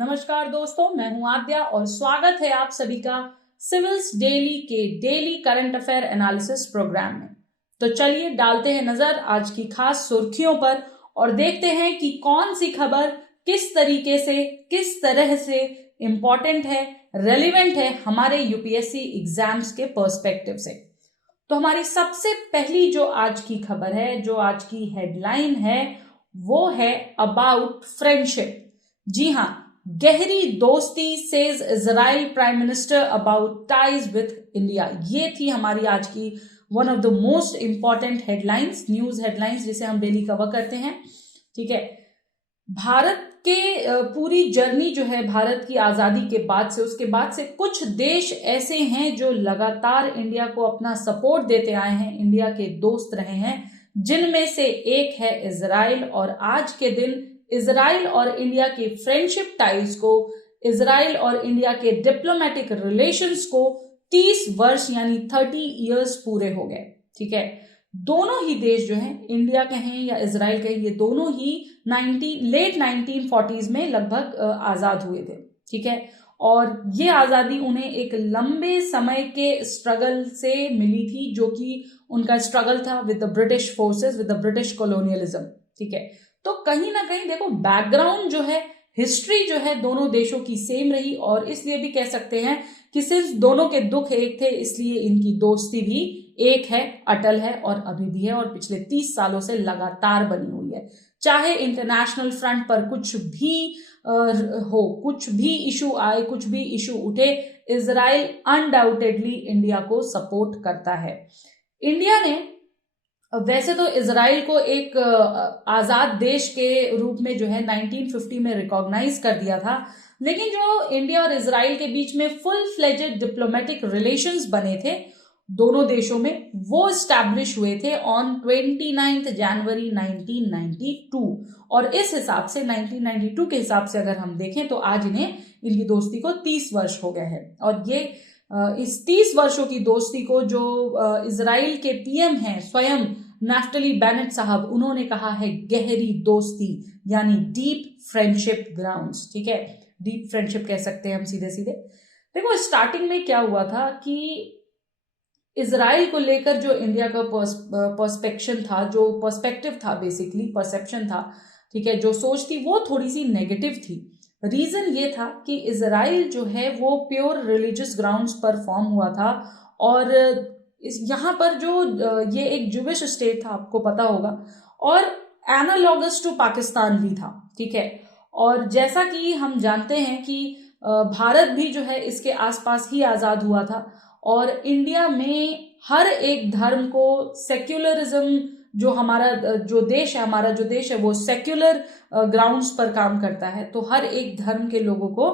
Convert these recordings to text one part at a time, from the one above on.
नमस्कार दोस्तों, मैं हूं आद्या और स्वागत है आप सभी का सिविल्स डेली के daily current affair analysis program में। तो चलिए डालते हैं नजर आज की खास सुर्खियों पर और देखते हैं कि कौन सी खबर किस तरीके से, किस तरह से इंपॉर्टेंट है, रेलिवेंट है हमारे यूपीएससी एग्जाम्स के पर्सपेक्टिव से। तो हमारी सबसे पहली जो आज की खबर है, जो आज की हेडलाइन है, वो है अबाउट फ्रेंडशिप। जी हाँ, गहरी दोस्ती says Israel prime minister about ties with India. ये थी हमारी आज की one of the most important headlines, news headlines जिसे हम डेली कवर करते हैं। ठीक है, भारत के पूरी जर्नी जो है भारत की आजादी के बाद से, उसके बाद से कुछ देश ऐसे हैं जो लगातार इंडिया को अपना सपोर्ट देते आए हैं, इंडिया के दोस्त रहे हैं, जिनमें से एक है इजराइल। और आज के दिन इजराइल और इंडिया के फ्रेंडशिप टाइज को, इजराइल और इंडिया के डिप्लोमेटिक रिलेशंस को 30 वर्ष यानी 30 इयर्स पूरे हो गए। ठीक है, दोनों ही देश जो हैं, इंडिया कहें या इजराइल कहें, ये दोनों ही लेट 1940s में लगभग आजाद हुए थे। ठीक है, और ये आजादी उन्हें एक लंबे समय के स्ट्रगल से मिली थी, जो कि उनका स्ट्रगल था with the British forces, with the British colonialism. ठीक है, तो कहीं ना कहीं देखो बैकग्राउंड जो है, हिस्ट्री जो है, दोनों देशों की सेम रही और इसलिए भी कह सकते हैं कि सिर्फ दोनों के दुख एक थे, इसलिए इनकी दोस्ती भी एक है, अटल है और अभी भी है और पिछले 30 सालों से लगातार बनी हुई है। चाहे इंटरनेशनल फ्रंट पर कुछ भी हो, कुछ भी इशू आए, कुछ भी इशू उठे, इजराइल अनडाउटेडली इंडिया को सपोर्ट करता है। इंडिया ने वैसे तो इजराइल को एक आजाद देश के रूप में जो है 1950 में रिकॉग्नाइज कर दिया था, लेकिन जो इंडिया और इजराइल के बीच में फुल फ्लेजेड डिप्लोमेटिक रिलेशंस बने थे दोनों देशों में, वो स्टैब्लिश हुए थे ऑन 29 जनवरी 1992। और इस हिसाब से 1992 के हिसाब से अगर हम देखें तो आज इन्हें, इनकी दोस्ती को 30 वर्ष हो गए हैं। और ये इस 30 वर्षों की दोस्ती को जो इजराइल के पीएम हैं स्वयं नफ्तली बेनेट साहब, उन्होंने कहा है गहरी दोस्ती यानी डीप फ्रेंडशिप ग्राउंड्स। ठीक है, डीप फ्रेंडशिप कह सकते हैं हम सीधे सीधे। देखो स्टार्टिंग में क्या हुआ था कि इजराइल को लेकर जो इंडिया का पर्सपेक्शन था, जो पर्सपेक्टिव था, बेसिकली परसेप्शन था, ठीक है, जो सोच थी वो थोड़ी सी नेगेटिव थी। रीजन ये था कि इजराइल जो है वो प्योर रिलीजियस ग्राउंड्स पर फॉर्म हुआ था और यहाँ पर जो ये एक जुविश स्टेट था, आपको पता होगा, और एनालॉगस टू पाकिस्तान भी था। ठीक है, और जैसा कि हम जानते हैं कि भारत भी जो है इसके आसपास ही आजाद हुआ था और इंडिया में हर एक धर्म को सेक्युलरिज्म, जो हमारा जो देश है, हमारा जो देश है वो सेक्युलर ग्राउंड्स पर काम करता है, तो हर एक धर्म के लोगों को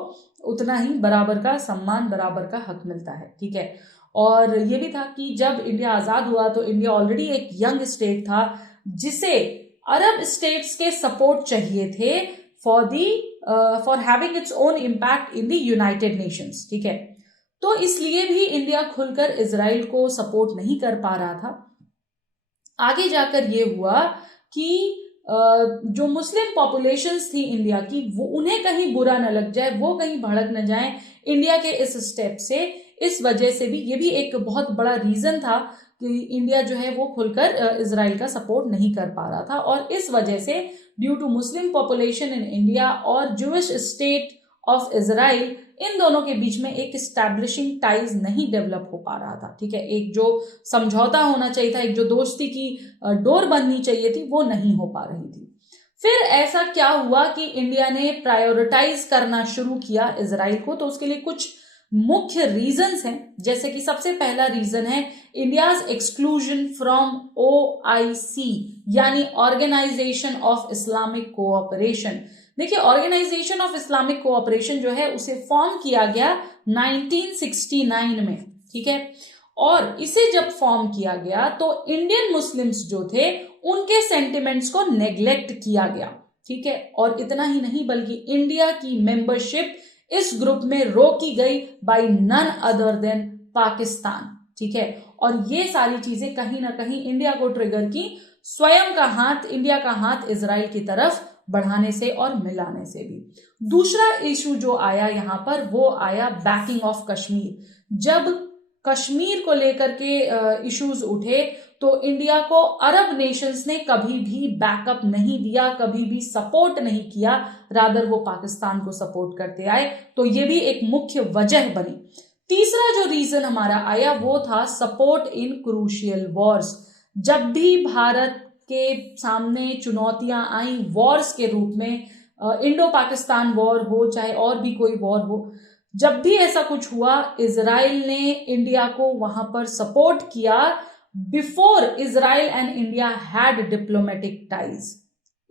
उतना ही बराबर का सम्मान, बराबर का हक मिलता है। ठीक है, और ये भी था कि जब इंडिया आजाद हुआ तो इंडिया ऑलरेडी एक यंग स्टेट था जिसे अरब स्टेट्स के सपोर्ट चाहिए थे for having its own impact in the United Nations. ठीक है, तो इसलिए भी इंडिया खुलकर इजराइल को सपोर्ट नहीं कर पा रहा था। आगे जाकर ये हुआ कि जो मुस्लिम पॉपुलेशंस थी इंडिया की, वो उन्हें कहीं बुरा न लग जाए, वो कहीं भड़क न जाए इंडिया के इस स्टेप से। इस वजह से भी ये भी एक बहुत बड़ा रीजन था कि इंडिया जो है वो खुलकर इजराइल का सपोर्ट नहीं कर पा रहा था। और इस वजह से due to Muslim population in India और जूइश स्टेट ऑफ इजराइल, इन दोनों के बीच में एक स्टैब्लिशिंग टाइज नहीं डेवलप हो पा रहा था। ठीक है, एक जो समझौता होना चाहिए था, एक जो दोस्ती की डोर बननी चाहिए थी, वो नहीं हो पा रही थी। फिर ऐसा क्या हुआ कि इंडिया ने प्रायोरिटाइज करना शुरू किया इजराइल को, तो उसके लिए कुछ मुख्य रीजंस हैं। जैसे कि सबसे पहला रीजन है इंडियाज एक्सक्लूजन फ्रॉम OIC यानी ऑर्गेनाइजेशन ऑफ इस्लामिक कोऑपरेशन। देखिए, ऑर्गेनाइजेशन ऑफ इस्लामिक कोऑपरेशन जो है उसे फॉर्म किया गया 1969 में। ठीक है, और इसे जब फॉर्म किया गया तो इंडियन मुस्लिम्स जो थे उनके सेंटिमेंट्स को नेग्लेक्ट किया गया। ठीक है, और इतना ही नहीं बल्कि इंडिया की मेंबरशिप इस ग्रुप में रोकी गई by none other than Pakistan. ठीक है, और ये सारी चीजें कहीं ना कहीं इंडिया को ट्रिगर की, स्वयं का हाथ, इंडिया का हाथ इजराइल की तरफ बढ़ाने से और मिलाने से भी। दूसरा इशू जो आया यहाँ पर वो आया बैकिंग ऑफ कश्मीर। जब कश्मीर को लेकर के इश्यूज उठे तो इंडिया को अरब नेशंस ने कभी भी बैकअप नहीं दिया, कभी भी सपोर्ट नहीं किया, रादर वो पाकिस्तान को सपोर्ट करते आए। तो ये भी एक मुख्य वजह बनी। तीसरा जो रीजन हमारा आया वो था सपोर्ट इन क्रूशियल वॉर्स। जब भी भारत के सामने चुनौतियां आई वॉर्स के रूप में, इंडो पाकिस्तान वॉर हो चाहे और भी कोई वॉर हो, जब भी ऐसा कुछ हुआ इजराइल ने इंडिया को वहां पर सपोर्ट किया before Israel and India had diplomatic ties.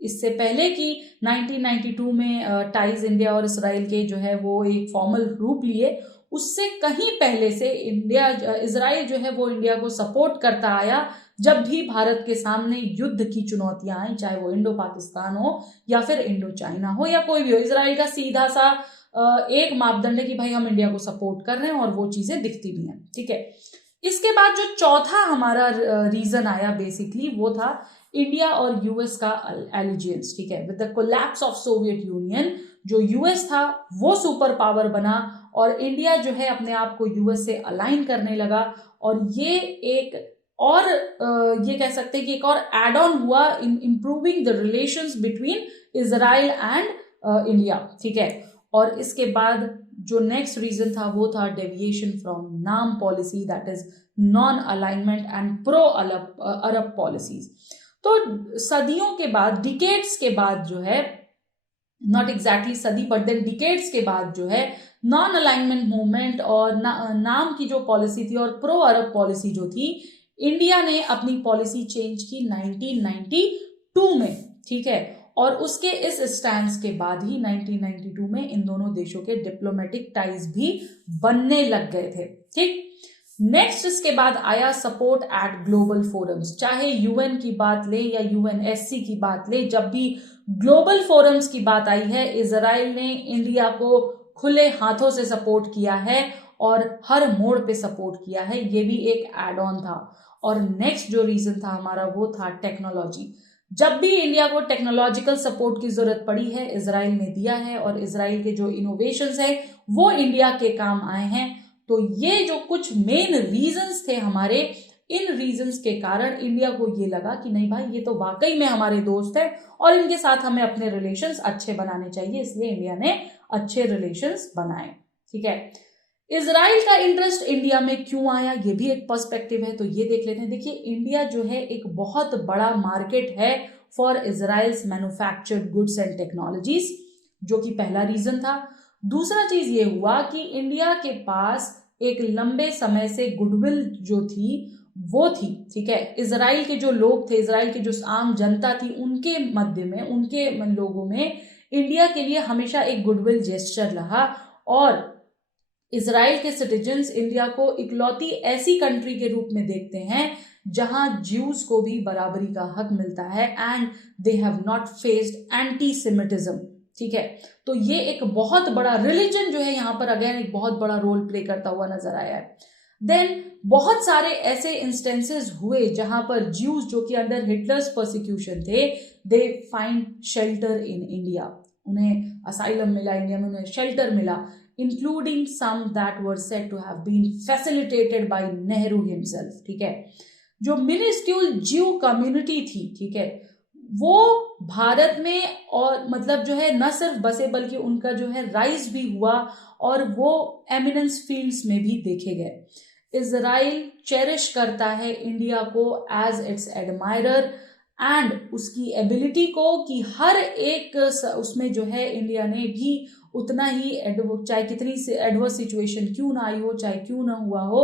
इससे पहले कि 1992 में टाइज इंडिया और इजराइल के जो है वो एक फॉर्मल रूप लिए, उससे कहीं पहले से इजराइल जो है वो इंडिया को सपोर्ट करता आया जब भी भारत के सामने युद्ध की चुनौतियां आई, चाहे वो इंडो पाकिस्तान हो या फिर इंडो चाइना हो या कोई भी हो। इजराइल का सीधा सा एक मापदंड है कि भाई हम इंडिया को सपोर्ट कर रहे हैं और वो चीजें दिखती भी हैं, ठीक है। इसके बाद जो चौथा हमारा रीजन आया बेसिकली वो था इंडिया और यूएस का एलिजियंस, ठीक है। With the collapse of Soviet union जो यूएस था वो सुपर पावर बना और इंडिया जो है अपने आप को यूएस से अलाइन करने लगा। और ये एक और ये कह सकते हैं कि एक और एड ऑन हुआ in improving the relations between Israel and India, ठीक है। और इसके बाद जो नेक्स्ट रीजन था वो था डेविएशन फ्रॉम नाम policy, that is non alignment and pro Arab policies. तो सदियों के बाद, डिकेड्स के बाद जो है, नॉट एग्जैक्टली सदी बट देन डिकेड्स के बाद जो है नॉन अलाइनमेंट मूवमेंट और नाम की जो पॉलिसी थी और प्रो अरब पॉलिसी जो थी, इंडिया ने अपनी पॉलिसी चेंज की 1992 में, ठीक है। और उसके इस स्टैंड के बाद ही 1992 में इन दोनों देशों के डिप्लोमेटिक टाइज भी बनने लग गए थे, ठीक। नेक्स्ट इसके बाद आया सपोर्ट एट ग्लोबल फोरम्स। चाहे यूएन की बात ले या यूएनएससी की बात ले, जब भी ग्लोबल फोरम्स की बात आई है इजराइल ने इंडिया को खुले हाथों से सपोर्ट किया है और हर मोड़ पे सपोर्ट किया है। ये भी एक एड ऑन था। और नेक्स्ट जो रीजन था हमारा वो था टेक्नोलॉजी। जब भी इंडिया को टेक्नोलॉजिकल सपोर्ट की जरूरत पड़ी है इजराइल ने दिया है और इजराइल के जो इनोवेशंस है वो इंडिया के काम आए हैं। तो ये जो कुछ मेन रीजंस थे हमारे, इन रीजंस के कारण इंडिया को ये लगा कि नहीं भाई ये तो वाकई में हमारे दोस्त है और इनके साथ हमें अपने रिलेशंस अच्छे बनाने चाहिए, इसलिए इंडिया ने अच्छे रिलेशंस बनाए, ठीक है। इजराइल का इंटरेस्ट इंडिया में क्यों आया ये भी एक पर्सपेक्टिव है, तो ये देख लेते हैं। देखिए इंडिया जो है एक बहुत बड़ा मार्केट है for Israel's manufactured goods and technologies, जो कि पहला रीजन था। दूसरा चीज ये हुआ कि इंडिया के पास एक लंबे समय से गुडविल जो थी वो थी, ठीक है। इजराइल के जो लोग थे, इजराइल की जो आम जनता थी, उनके मध्य में, उनके लोगों में इंडिया के लिए हमेशा एक गुडविल जेस्चर रहा। और इजराइल के सिटीजन्स इंडिया को इकलौती ऐसी कंट्री के रूप में देखते हैं जहां ज्यूज को भी बराबरी का हक मिलता है and they have not faced anti Semitism, ठीक है। तो ये एक बहुत बड़ा रिलीजन जो है यहाँ पर अगेन एक बहुत बड़ा रोल प्ले करता हुआ नजर आया है। देन बहुत सारे ऐसे इंस्टेंसेस हुए जहां पर ज्यूज जो कि अंडर हिटलर्स परसिक्यूशन थे, they find shelter in India, उन्हें असाइलम मिला इंडिया में, उन्हें शेल्टर मिला, including some that were said to have been facilitated by Nehru himself, ठीक है। जो मिनिस्क्यूल ज्यू कम्युनिटी थी, ठीक है, वो भारत में और मतलब जो है न सिर्फ बसे बल्कि उनका जो है राइज भी हुआ और वो एमिनेंस फील्ड्स में भी देखे गए। इजराइल चेरिश करता है इंडिया को एज इट्स एडमायरर एंड उसकी एबिलिटी को कि हर एक उसमें जो है इंडिया ने भी उतना ही चाहे कितनी एडवर्स सिचुएशन क्यों ना आई हो, चाहे क्यों ना हुआ हो,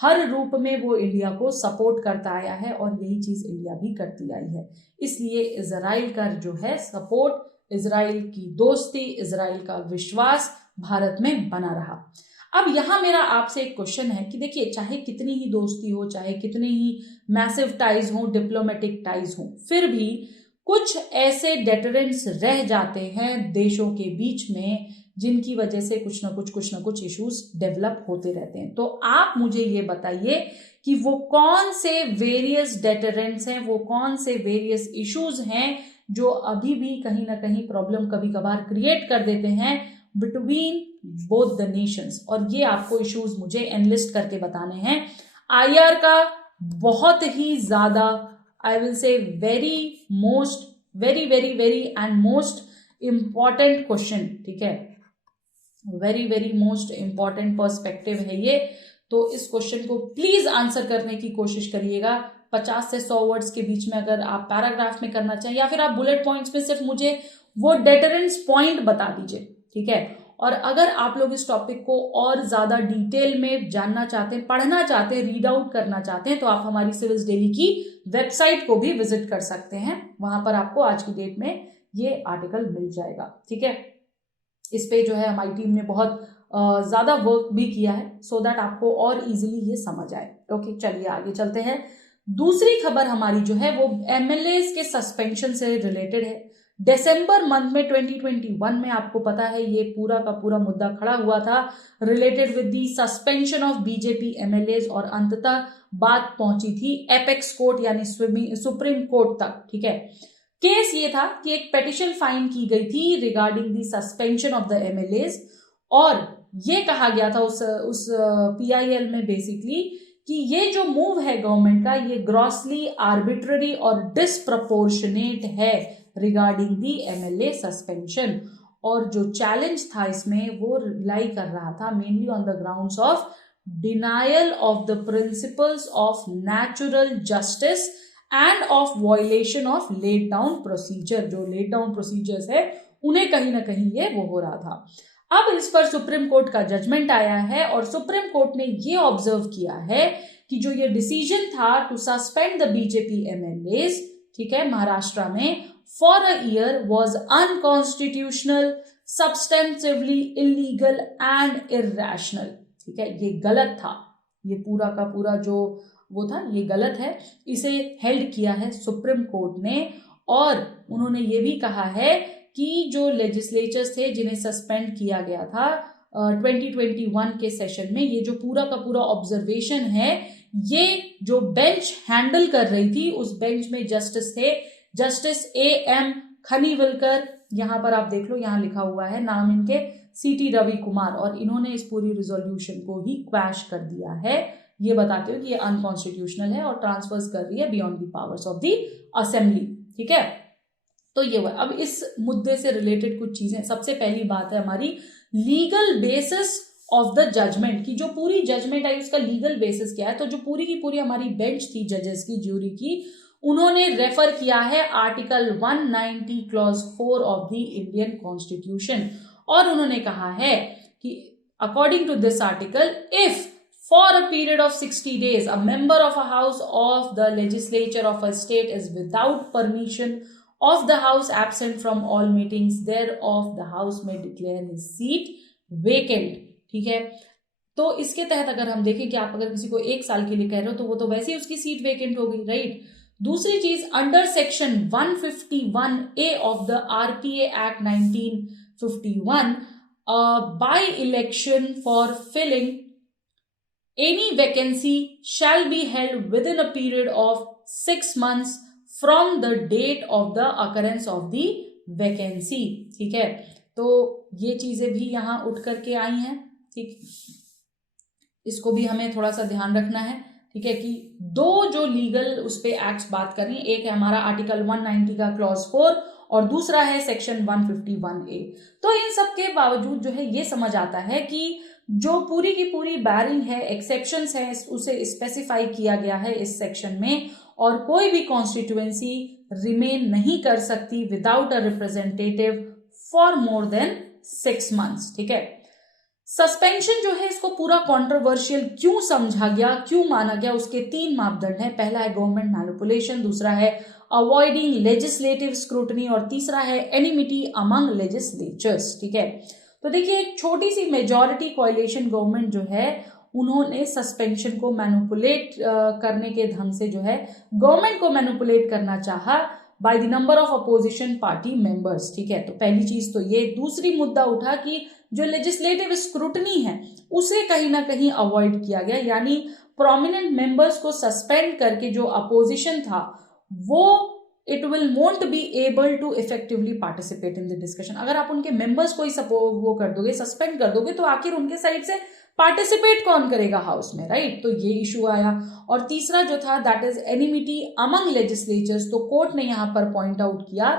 हर रूप में वो इंडिया को सपोर्ट करता आया है और यही चीज इंडिया भी करती आई है। इसलिए इजराइल का जो है सपोर्ट, इजराइल की दोस्ती, इजराइल का विश्वास भारत में बना रहा। अब यहाँ मेरा आपसे एक क्वेश्चन है कि देखिए चाहे कितनी ही दोस्ती हो, चाहे कितनी ही मैसिव टाइज हो, डिप्लोमेटिक टाइज हो, फिर भी कुछ ऐसे डेटरेंट्स रह जाते हैं देशों के बीच में जिनकी वजह से कुछ ना कुछ इश्यूज डेवलप होते रहते हैं। तो आप मुझे ये बताइए कि वो कौन से वेरियस डेटरेंट्स हैं, वो कौन से वेरियस इश्यूज हैं जो अभी भी कहीं ना कहीं प्रॉब्लम कभी कभार क्रिएट कर देते हैं बिटवीन बोथ द नेशंस, और ये आपको इश्यूज मुझे एनलिस्ट करके बताने हैं। आईआर का बहुत ही ज्यादा, I will say very very and most important question, ठीक है, वेरी मोस्ट इंपॉर्टेंट पर्सपेक्टिव है ये। तो इस क्वेश्चन को प्लीज आंसर करने की कोशिश करिएगा। 50 से 100 वर्ड्स के बीच में अगर आप पैराग्राफ में करना चाहें, या फिर आप बुलेट पॉइंट्स में सिर्फ मुझे वो डेटरेंस पॉइंट बता दीजिए, ठीक है। और अगर आप लोग इस टॉपिक को और ज्यादा डिटेल में जानना चाहते हैं, पढ़ना चाहते हैं, रीड आउट करना चाहते हैं, तो आप हमारी सिविल्स डेली की वेबसाइट को भी विजिट कर सकते हैं। वहां पर आपको आज की डेट में ये आर्टिकल मिल जाएगा, ठीक है। इस पे जो है हमारी टीम ने बहुत ज्यादा वर्क भी किया है, सो दैट आपको और इजीली ये समझ आए। ओके, चलिए आगे चलते हैं। दूसरी खबर हमारी जो है वो एमएलएस के सस्पेंशन से रिलेटेड है। दिसंबर मंथ में 2021 में आपको पता है ये पूरा का पूरा मुद्दा खड़ा हुआ था related with the suspension of BJP MLAs, और अंततः बात पहुंची थी एपेक्स कोर्ट यानी सुप्रीम कोर्ट तक, ठीक है। केस ये था कि एक पेटिशन फाइन की गई थी regarding the suspension of the MLAs, और ये कहा गया था उस पीआईएल में बेसिकली कि ये जो मूव है गवर्नमेंट का, ये ग्रॉसली आर्बिट्ररी और डिसप्रपोर्शनेट है रिगार्डिंग दी एमएलए सस्पेंशन। और जो चैलेंज था इसमें वो रिलाई कर रहा था mainly on the grounds of denial of the principles of natural justice and of violation of laid down procedure. जो लेट डाउन प्रोसीजर्स है उन्हें कहीं ना कहीं ये वो हो रहा था। अब इस पर सुप्रीम कोर्ट का जजमेंट आया है, और सुप्रीम कोर्ट ने ये ऑब्जर्व किया है कि जो ये डिसीजन था to suspend the BJP MLAs, ठीक है, महाराष्ट्र में for a year was unconstitutional, substantively illegal and irrational, ठीक है। ये गलत था, ये पूरा का पूरा जो वो था ये गलत है। इसे हेल्ड किया है सुप्रीम कोर्ट ने, और उन्होंने ये भी कहा है कि जो लेजिस्लेचर्स थे जिन्हें सस्पेंड किया गया था 2021 के सेशन में, ये जो पूरा का पूरा ऑब्जर्वेशन है ये जो बेंच हैंडल कर रही थी, उस बेंच में जस्टिस थे जस्टिस AM खनीविलकर, यहां पर आप देख लो, यहां लिखा हुआ है नाम इनके, CT रवि कुमार, और इन्होंने इस पूरी रिजोल्यूशन को ही क्वैश कर दिया है, ये बताते हो कि ये अनकॉन्स्टिट्यूशनल है और ट्रांसफर्स कर रही है beyond the powers of the assembly, ठीक है। तो ये हुआ। अब इस मुद्दे से रिलेटेड कुछ चीजें, सबसे पहली बात है हमारी legal basis of the judgement की। जो पूरी जजमेंट आई उसका लीगल बेसिस क्या है, तो जो पूरी की पूरी हमारी बेंच थी जजेस की, ज्यूरी की, उन्होंने रेफर किया है article 190 clause 4 of the Indian constitution, और उन्होंने कहा है कि according to this article, if for a period of 60 days a member of a house of the legislature of a state is without permission of the house absent from all meetings thereof, the house may declare his seat vacant, ठीक है। तो इसके तहत अगर हम देखें कि आप अगर किसी को 1 साल के लिए कह रहे हो तो वो तो वैसे ही उसकी सीट वेकेंट हो गई, राइट। दूसरी चीज, under section 151A of the RPA act 1951, by election for filling any vacancy shall be held within a period of 6 months from the date of the occurrence of the vacancy, ठीक है। तो ये चीजें भी यहां उठ करके आई हैं, ठीक, इसको भी हमें थोड़ा सा ध्यान रखना है, ठीक है, कि दो जो लीगल उस पे एक्ट्स बात कर रही है, एक है हमारा आर्टिकल 190 का क्लॉज 4 और दूसरा है सेक्शन 151A। तो इन सब के बावजूद जो है ये समझ आता है कि जो पूरी की पूरी बैरिंग है, एक्सेप्शंस है, उसे स्पेसिफाई किया गया है इस सेक्शन में, और कोई भी कॉन्स्टिट्यूएंसी रिमेन नहीं कर सकती without a representative for more than 6 months, ठीक है। सस्पेंशन जो है इसको पूरा कंट्रोवर्शियल क्यों समझा गया, क्यों माना गया, उसके 3 मापदंड हैं। पहला है गवर्नमेंट मैनिपुलेशन, दूसरा है अवॉइडिंग लेजिस्लेटिव स्क्रूटनी, और तीसरा है एनिमिटी अमंग लेजिस्लेचर्स, ठीक है। तो देखिए, एक छोटी सी मेजॉरिटी कोalition गवर्नमेंट जो है उन्होंने सस्पेंशन को मैनिपुलेट करने के ढंग से जो है गवर्नमेंट को मैनिपुलेट करना चाहा by the number of opposition party members, ठीक है। तो पहली चीज तो ये। दूसरी मुद्दा उठा कि जो लेजिस्लेटिव स्क्रूटनी है उसे कहीं ना कहीं अवॉइड किया गया, यानी प्रोमिनेंट मेंबर्स को सस्पेंड करके जो अपोजिशन था वो it will won't be able to effectively participate in the discussion. अगर आप उनके मेंबर्स को ही वो कर दोगे, सस्पेंड कर दोगे, तो आखिर उनके साइड से पार्टिसिपेट कौन करेगा हाउस में, राइट? तो ये इशू आया। और तीसरा जो था that is enmity among legislators. तो कोर्ट ने यहाँ पर पॉइंट आउट किया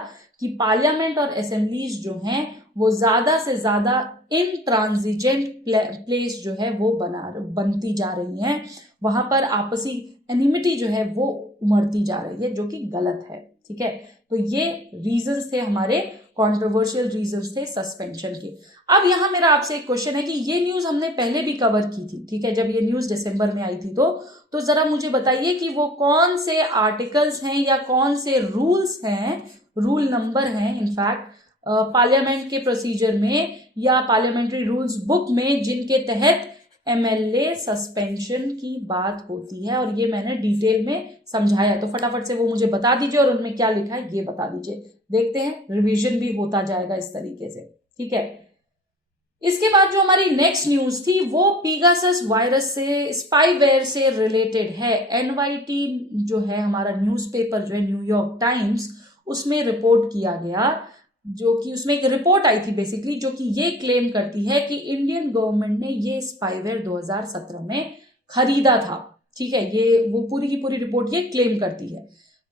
कि पार्लियामेंट और असेंबलीज जो हैं वो ज्यादा से ज्यादा इनट्रांजिजेंट प्लेस जो है वो बनती जा रही हैं, वहां पर आपसी एनिमिटी जो है वो उमड़ती जा रही है, जो कि गलत है। ठीक है, तो ये रीजंस थे, हमारे कंट्रोवर्शियल रीजंस थे सस्पेंशन के। अब यहाँ मेरा आपसे एक क्वेश्चन है कि ये न्यूज हमने पहले भी कवर की थी, ठीक है, जब ये न्यूज दिसंबर में आई थी, तो जरा मुझे बताइए कि वो कौन से आर्टिकल्स हैं या कौन से रूल्स हैं, रूल नंबर हैं इनफैक्ट पार्लियामेंट के प्रोसीजर में या पार्लियामेंट्री रूल्स बुक में, जिनके तहत एमएलए सस्पेंशन की बात होती है। और ये मैंने डिटेल में समझाया, तो फटाफट से वो मुझे बता दीजिए और उनमें क्या लिखा है ये बता दीजिए। देखते हैं, रिवीजन भी होता जाएगा इस तरीके से। ठीक है, इसके बाद जो हमारी नेक्स्ट न्यूज थी वो पीगासस वायरस से, स्पाईवेयर से रिलेटेड है। एनवाईटी जो है हमारा न्यूज़पेपर जो है, न्यूयॉर्क टाइम्स, उसमें रिपोर्ट किया गया, जो कि उसमें एक रिपोर्ट आई थी बेसिकली, जो कि ये क्लेम करती है कि इंडियन गवर्नमेंट ने ये स्पाईवेयर 2017 में खरीदा था। ठीक है, ये वो पूरी की पूरी रिपोर्ट ये क्लेम करती है।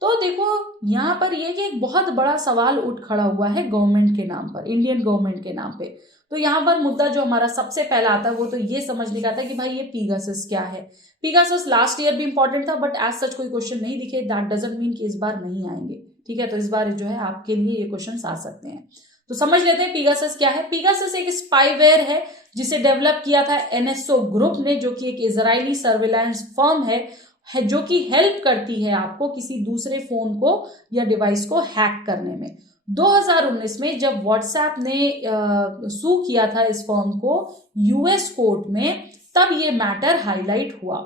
तो देखो यहाँ पर ये कि एक बहुत बड़ा सवाल उठ खड़ा हुआ है गवर्नमेंट के नाम पर, इंडियन गवर्नमेंट के नाम पे। तो यहाँ पर मुद्दा जो हमारा सबसे पहला आता है वो तो ये समझने का आता है कि भाई ये पीगासस क्या है। पीगासस लास्ट ईयर भी इंपॉर्टेंट था, बट एज सच कोई क्वेश्चन नहीं दिखे, दैट डजंट मीन कि इस बार नहीं आएंगे। ठीक है, तो इस बार जो है आपके लिए ये क्वेश्चन आ सकते हैं। तो समझ लेते हैं पीगासस क्या है। पीगासस एक स्पाईवेयर है जिसे डेवलप किया था एनएसओ ग्रुप ने, जो कि एक इजरायली सर्विलांस फर्म है जो कि हेल्प करती है आपको किसी दूसरे फोन को या डिवाइस को हैक करने में। 2019 में जब व्हाट्सएप ने सू किया था इस फर्म को यूएस कोर्ट में, तब ये मैटर हाईलाइट हुआ।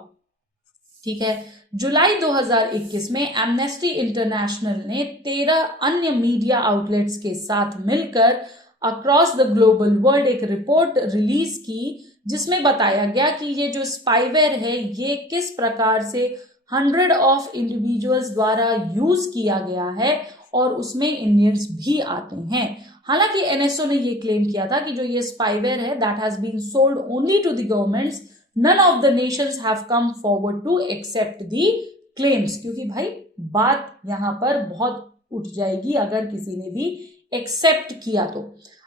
ठीक है, जुलाई 2021 में एमनेस्टी इंटरनेशनल ने 13 अन्य मीडिया आउटलेट्स के साथ मिलकर अक्रॉस द ग्लोबल वर्ल्ड एक रिपोर्ट रिलीज की, जिसमें बताया गया कि ये जो स्पाईवेयर है ये किस प्रकार से 100 ऑफ इंडिविजुअल्स द्वारा यूज किया गया है, और उसमें इंडियंस भी आते हैं। हालांकि एनएसओ ने ये क्लेम किया था कि जो ये स्पाईवेयर है that has been sold only to the governments, none of the nations have come forward to accept the claims. क्योंकि भाई बात यहां पर बहुत उठ जाएगी अगर किसी ने भी एक्सेप्ट किया तो।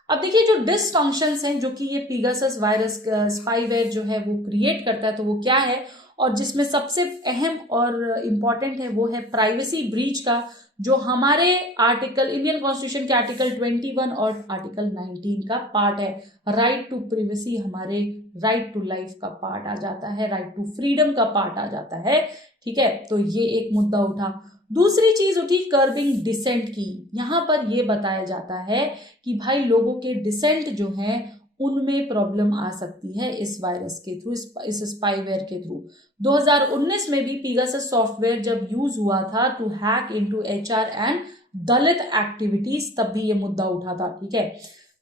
अब देखिए जो डिसफंक्शंस हैं जो कि ये पीगासस वायरस स्पाईवेयर जो है वो क्रिएट करता है, तो वो क्या है, और जिसमें सबसे अहम और इम्पॉर्टेंट है वो है प्राइवेसी ब्रीच का, जो हमारे आर्टिकल, इंडियन कॉन्स्टिट्यूशन के आर्टिकल 21 और आर्टिकल 19 का पार्ट है। राइट टू प्रिवेसी हमारे राइट टू लाइफ का पार्ट आ जाता है, राइट टू फ्रीडम का पार्ट आ जाता है। ठीक है, तो ये एक मुद्दा उठा। दूसरी चीज उठी कर्बिंग डिसेंट की। यहां पर यह बताया जाता है कि भाई लोगों के डिसेंट जो है उनमें प्रॉब्लम आ सकती है इस वायरस के थ्रू, इस स्पाईवेयर के थ्रू। 2019 में भी पीगासस सॉफ्टवेयर जब यूज हुआ था to hack into HR and Dalit activities, तब भी ये मुद्दा उठा था। ठीक है,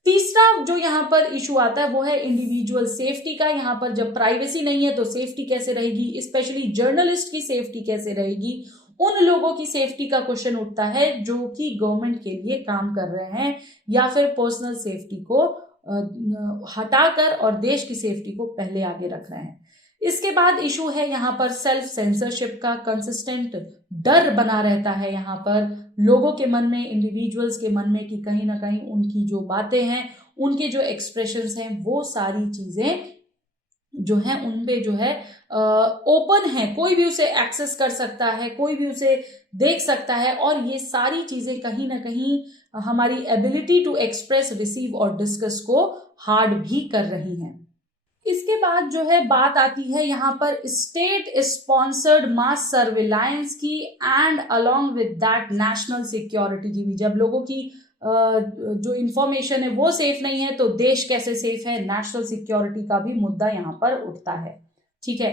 तीसरा जो यहाँ पर इशू आता है वो है इंडिविजुअल सेफ्टी का। यहाँ पर जब प्राइवेसी नहीं है तो सेफ्टी कैसे रहेगी, स्पेशली जर्नलिस्ट की सेफ्टी कैसे रहेगी, उन लोगों की सेफ्टी का क्वेश्चन उठता है जो कि गवर्नमेंट के लिए काम कर रहे हैं या फिर पर्सनल सेफ्टी को हटाकर और देश की सेफ्टी को पहले आगे रख रहे हैं। इसके बाद इशू है यहाँ पर सेल्फ सेंसरशिप का। कंसिस्टेंट डर बना रहता है यहाँ पर लोगों के मन में, इंडिविजुअल्स के मन में, कि कहीं ना कहीं उनकी जो बातें हैं, उनके जो एक्सप्रेशंस हैं, वो सारी चीजें जो है उनपे जो है ओपन है, कोई भी उसे एक्सेस कर सकता है, कोई भी उसे देख सकता है, और ये सारी चीजें कहीं ना कहीं हमारी एबिलिटी टू एक्सप्रेस, रिसीव और डिस्कस को हार्ड भी कर रही हैं। इसके बाद जो है बात आती है यहाँ पर स्टेट स्पॉन्सर्ड मास सर्विलांस की and along with that national security की भी। जब लोगों की जो इंफॉर्मेशन है वो सेफ नहीं है तो देश कैसे सेफ है, नेशनल सिक्योरिटी का भी मुद्दा यहाँ पर उठता है। ठीक है,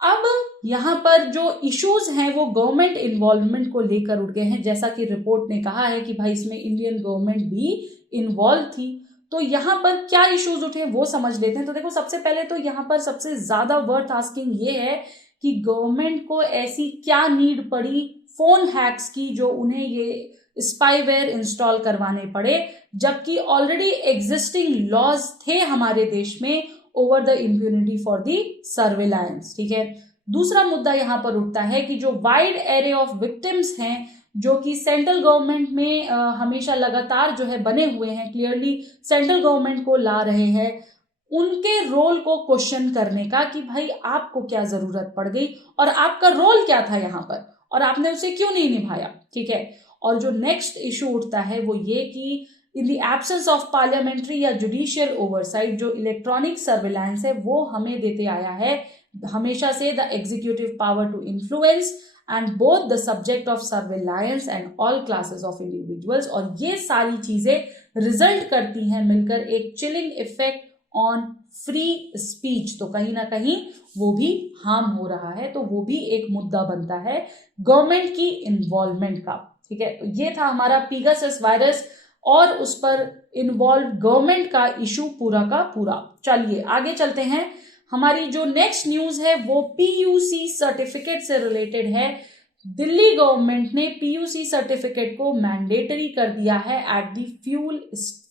अब यहाँ पर जो इश्यूज हैं वो गवर्नमेंट इन्वॉल्वमेंट को लेकर उठ गए हैं, जैसा कि रिपोर्ट ने कहा है कि भाई इसमें इंडियन गवर्नमेंट भी इन्वॉल्व थी। तो यहाँ पर क्या इश्यूज उठे वो समझ लेते हैं। तो देखो सबसे पहले तो यहाँ पर सबसे ज्यादा वर्थ आस्किंग ये है कि गवर्नमेंट को ऐसी क्या नीड पड़ी फोन हैक्स की जो उन्हें ये स्पाईवेयर इंस्टॉल करवाने पड़े, जबकि ऑलरेडी एग्जिस्टिंग लॉज थे हमारे देश में over the impunity for the surveillance. ठीक है, दूसरा मुद्दा यहां पर उठता है कि जो वाइड एरे ऑफ विक्टिम्स हैं जो कि सेंट्रल गवर्नमेंट में हमेशा लगातार जो है बने हुए हैं, क्लियरली सेंट्रल गवर्नमेंट को ला रहे हैं, उनके रोल को क्वेश्चन करने का कि भाई आपको क्या जरूरत पड़ गई और आपका रोल क्या था यहाँ पर और आपने उसे क्यों नहीं निभाया। ठीक है, और जो नेक्स्ट इशू उठता है वो ये कि in the absence of parliamentary या जुडिशियल ओवरसाइट जो इलेक्ट्रॉनिक सर्विलांस है वो हमें देते आया है हमेशा से the executive power to influence and both the subject of surveillance and all classes of individuals, और ये सारी चीजें रिजल्ट करती हैं मिलकर एक chilling effect on free speech. तो कहीं ना कहीं वो भी हार्म हो रहा है, तो वो भी एक मुद्दा बनता है गवर्नमेंट की इन्वॉल्वमेंट का। ठीक है, तो ये था हमारा पीगासस वायरस और उस पर इन्वॉल्व गवर्नमेंट का इशू पूरा का पूरा। चलिए आगे चलते हैं। हमारी जो नेक्स्ट न्यूज है वो पीयूसी सर्टिफिकेट से रिलेटेड है। दिल्ली गवर्नमेंट ने पीयूसी सर्टिफिकेट को मैंडेटरी कर दिया है at the fuel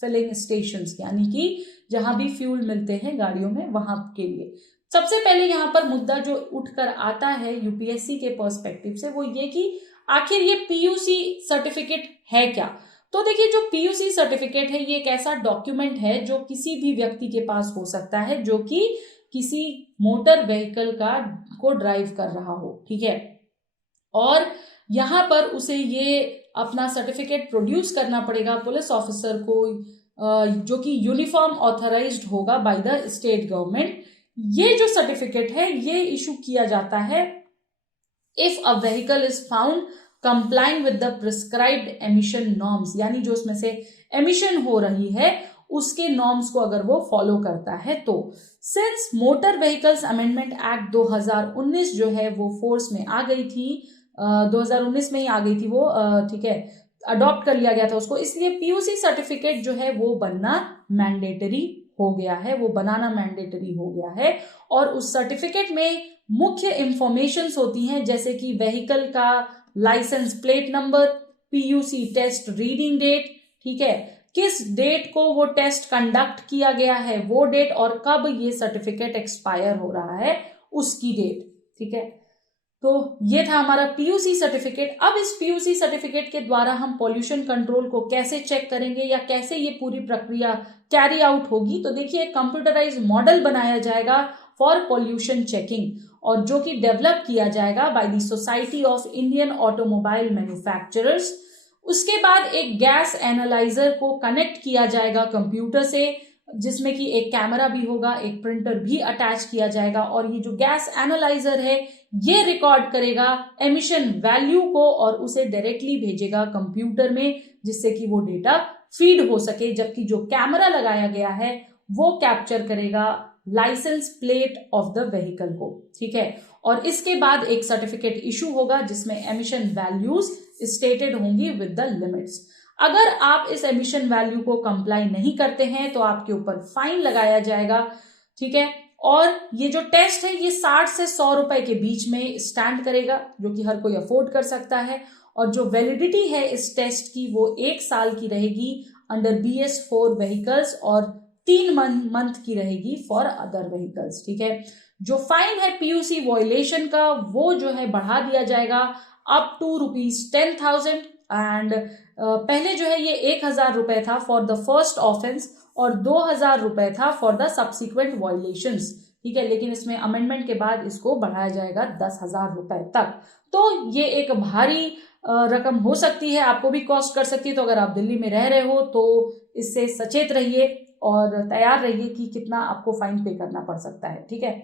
filling stations, यानी कि जहां भी फ्यूल मिलते हैं गाड़ियों में वहां के लिए। सबसे पहले यहाँ पर मुद्दा जो उठकर आता है यूपीएससी के पर्सपेक्टिव से वो ये कि आखिर ये पीयूसी सर्टिफिकेट है क्या। तो देखिए, जो पीयूसी सर्टिफिकेट है ये एक ऐसा डॉक्यूमेंट है जो किसी भी व्यक्ति के पास हो सकता है जो कि किसी मोटर व्हीकल को ड्राइव कर रहा हो। ठीक है, और यहाँ पर उसे ये अपना सर्टिफिकेट प्रोड्यूस करना पड़ेगा पुलिस ऑफिसर को जो कि यूनिफॉर्म ऑथराइज्ड होगा बाय द स्टेट गवर्नमेंट। ये जो सर्टिफिकेट है ये इशू किया जाता है if a vehicle is found complying with the prescribed emission norms, यानी जो उसमें से एमिशन हो रही है उसके नॉर्म्स को अगर वो फॉलो करता है तो। Since motor vehicles amendment act 2019 जो है वो फोर्स में आ गई थी, 2019 में ही आ गई थी वो, ठीक है, अडॉप्ट कर लिया गया था उसको, इसलिए पीयूसी सर्टिफिकेट जो है वो बनना मैंडेटरी हो गया है, वो बनाना मैंडेटरी हो गया है। और उस सर्टिफिकेट में मुख्य इंफॉर्मेशंस होती हैं जैसे कि व्हीकल का licence plate number, PUC test reading date, ठीक है, किस डेट को वो टेस्ट कंडक्ट किया गया है वो डेट, और कब ये सर्टिफिकेट एक्सपायर हो रहा है उसकी डेट। ठीक है, तो ये था हमारा पीयूसी सर्टिफिकेट। अब इस पीयूसी सर्टिफिकेट के द्वारा हम पॉल्यूशन कंट्रोल को कैसे चेक करेंगे या कैसे ये पूरी प्रक्रिया कैरी आउट होगी, तो देखिए कंप्यूटराइज मॉडल बनाया जाएगा फॉर पॉल्यूशन चेकिंग और जो कि डेवलप किया जाएगा by the society of Indian automobile manufacturers. उसके बाद एक गैस एनालाइजर को कनेक्ट किया जाएगा कंप्यूटर से जिसमें कि एक कैमरा भी होगा, एक प्रिंटर भी अटैच किया जाएगा, और ये जो गैस एनालाइजर है ये रिकॉर्ड करेगा एमिशन वैल्यू को और उसे डायरेक्टली भेजेगा कंप्यूटर में जिससे कि वो डेटा फीड हो सके, जबकि जो कैमरा लगाया गया है वो कैप्चर करेगा licence plate of the vehicle को। ठीक है, और इसके बाद एक सर्टिफिकेट इशू होगा जिसमें एमिशन वैल्यूज स्टेटेड होंगी विद द लिमिट्स। अगर आप इस एमिशन वैल्यू को कंप्लाई नहीं करते हैं तो आपके ऊपर फाइन लगाया जाएगा। ठीक है, और ये जो टेस्ट है ये 60 से 100 रुपए के बीच में स्टैंड करेगा जो कि हर कोई अफोर्ड कर सकता है, और जो वैलिडिटी है इस टेस्ट की वो 1 साल की रहेगी अंडर BS4 व्हीकल्स और 3 मंथ की रहेगी फॉर अदर व्हीकल्स। ठीक है, जो फाइन है पीयूसी वायलेशन का वो जो है बढ़ा दिया जाएगा अप टू ₹10,000 एंड पहले जो है ये 1,000 रुपए था फॉर द फर्स्ट ऑफेंस और 2,000 रुपए था फॉर द सब्सिक्वेंट वायलेशंस। ठीक है, लेकिन इसमें अमेंडमेंट के बाद इसको बढ़ाया जाएगा 10,000 रुपए तक। तो ये एक भारी रकम हो सकती है, आपको भी कॉस्ट कर सकती है। तो अगर आप दिल्ली में रह रहे हो तो इससे सचेत रहिए और तैयार रहिए कि कितना आपको फाइन पे करना पड़ सकता है। ठीक है,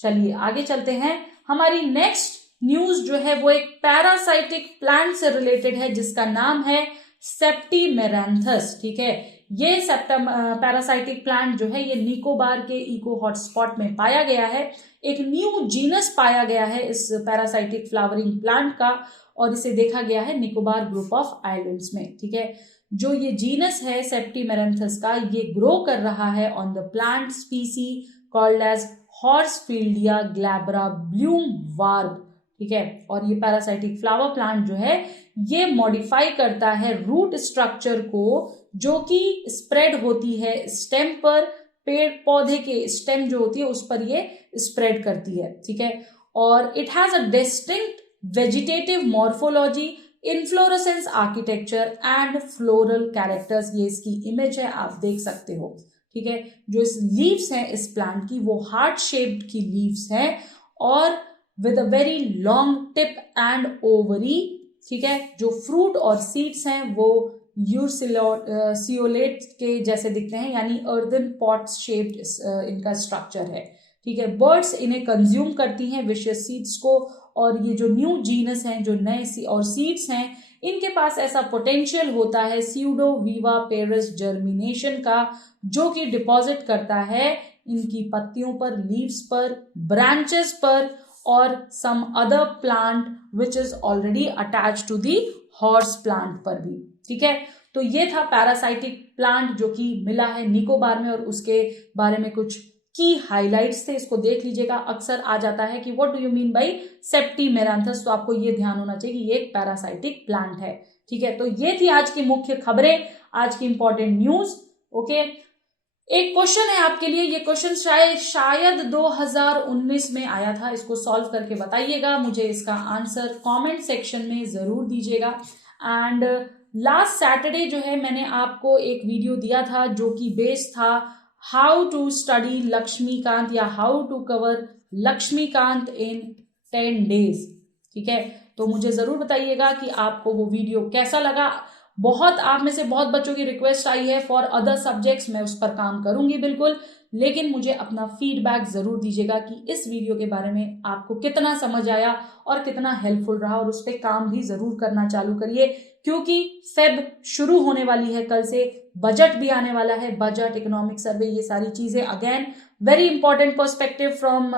चलिए आगे चलते हैं। हमारी नेक्स्ट न्यूज जो है वो एक पैरासाइटिक प्लांट से रिलेटेड है जिसका नाम है सेप्टीमेरैंथस। ठीक है, ये पैरासाइटिक प्लांट जो है ये निकोबार के इको हॉटस्पॉट में पाया गया है। एक न्यू जीनस पाया गया है इस पैरासाइटिक फ्लावरिंग प्लांट का और इसे देखा गया है निकोबार ग्रुप ऑफ आइलैंड्स में। ठीक है, जो ये जीनस है सेप्टीमेरैंथस का ये ग्रो कर रहा है on the plant species called as Horsfieldia glabra Blume Warb, ठीक है। और ये पैरासाइटिक फ्लावर प्लांट जो है ये मॉडिफाई करता है रूट स्ट्रक्चर को, जो कि स्प्रेड होती है स्टेम पर, पेड़ पौधे के स्टेम जो होती है उस पर ये स्प्रेड करती है, ठीक है। और it has a distinct vegetative morphology, inflorescence architecture and floral characters. ये इसकी इमेज है, आप देख सकते हो, ठीक है। जो इस लीव्स हैं इस प्लांट की वो हार्ट शेप्ड की लीव्स हैं और with a very long tip and ovary, ठीक है। जो फ्रूट और सीड्स हैं वो यूरसियोलेट के जैसे दिखते हैं, यानी अर्दन पॉट शेप्ड इनका स्ट्रक्चर है, ठीक है। बर्ड्स इन्हें कंज्यूम करती हैं विशियस सीड्स को, और ये जो न्यू जीनस हैं, जो नए और सीड्स हैं, इनके पास ऐसा पोटेंशियल होता है स्यूडो वीवा पेरस जर्मिनेशन का, जो कि डिपॉजिट करता है इनकी पत्तियों पर, लीव्स पर, ब्रांचेस पर और some other plant which is already attach to the हॉर्स प्लांट पर भी, ठीक है। तो ये था पैरासाइटिक प्लांट जो कि मिला है निकोबार में, और उसके बारे में कुछ की हाइलाइट्स थे, इसको देख लीजिएगा। अक्सर आ जाता है कि what do you mean by septemeranthus, तो आपको ये ध्यान होना चाहिए कि ये एक पैरासाइटिक प्लांट है, ठीक है। तो ये थी आज की मुख्य खबरें, आज की इंपॉर्टेंट न्यूज, ओके। एक क्वेश्चन है आपके लिए, ये क्वेश्चन शायद 2019 में आया था, इसको सॉल्व करके बताइएगा, मुझे इसका आंसर कमेंट सेक्शन में जरूर दीजिएगा। एंड लास्ट सैटरडे जो है मैंने आपको एक वीडियो दिया था जो कि बेस्ड था हाउ टू स्टडी लक्ष्मीकांत या how to cover Laxmikanth in 10 days, ठीक है। तो मुझे जरूर बताइएगा कि आपको वो वीडियो कैसा लगा। बहुत आप में से बहुत बच्चों की रिक्वेस्ट आई है फॉर अदर सब्जेक्ट्स, मैं उस पर काम करूंगी बिल्कुल, लेकिन मुझे अपना फीडबैक जरूर दीजिएगा कि इस वीडियो के बारे में आपको कितना समझ आया और कितना हेल्पफुल रहा, और उस पर काम भी जरूर करना चालू करिए, क्योंकि फेब शुरू होने वाली है कल से, बजट भी आने वाला है, बजट, इकोनॉमिक सर्वे, ये सारी चीजें again very important perspective from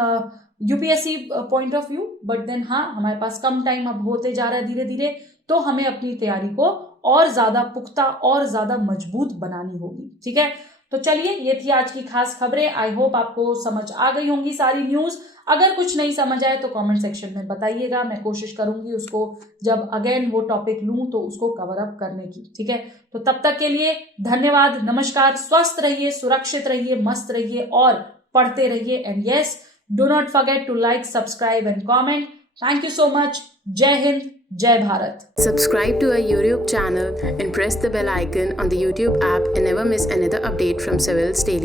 UPSC point of view. But then हाँ, हमारे पास कम टाइम अब होते जा रहा है धीरे धीरे, तो हमें अपनी तैयारी को और ज्यादा पुख्ता और ज्यादा मजबूत बनानी होगी, ठीक है। तो चलिए, ये थी आज की खास खबरें। आई होप आपको समझ आ गई होंगी सारी न्यूज। अगर कुछ नहीं समझ आए तो कमेंट सेक्शन में बताइएगा, मैं कोशिश करूंगी उसको जब अगेन वो टॉपिक लूं तो उसको कवर अप करने की, ठीक है। तो तब तक के लिए धन्यवाद, नमस्कार, स्वस्थ रहिए, सुरक्षित रहिए, मस्त रहिए और पढ़ते रहिए। And yes, do not forget to like, subscribe and comment. Thank you so much. जय हिंद, जय Bharat. Subscribe to our YouTube channel and press the bell icon on the YouTube app and never miss another update from Civil's Daily.